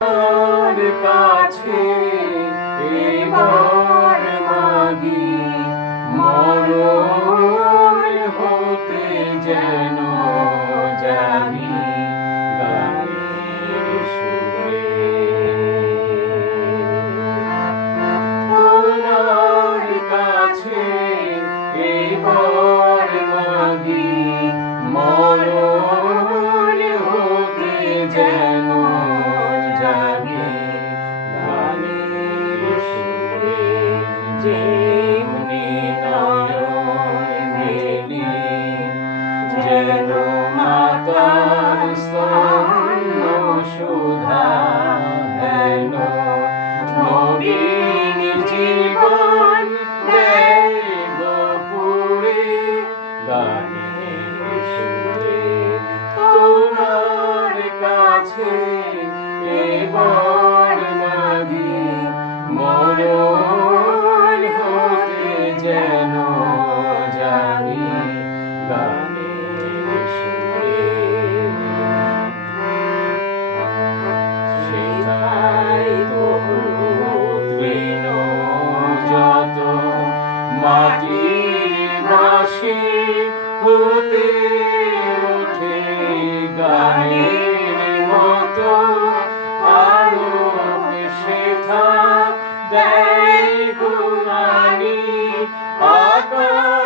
তার কাছে এবার মাগি মরণ হতে যেন জাগি গানের সুরে। তোমার কাছে এবার মাগি মরণ হতে যেন জাগি গানের সুরে। যেমনি নয়ন মেলি যেন মাতার স্তন্য সুধা হেন নবীন জীবন দেয় পুরে গানের সুরে। তোমার কাছে এবার মাগি মরণ হতে যেন জাগি গানের সুরে। সেথায় তরু তৃণ যত মাটির বাঁশি হতে ওঠে গানের মতো আলোক সেথা দেয় গুমানি আকাশ।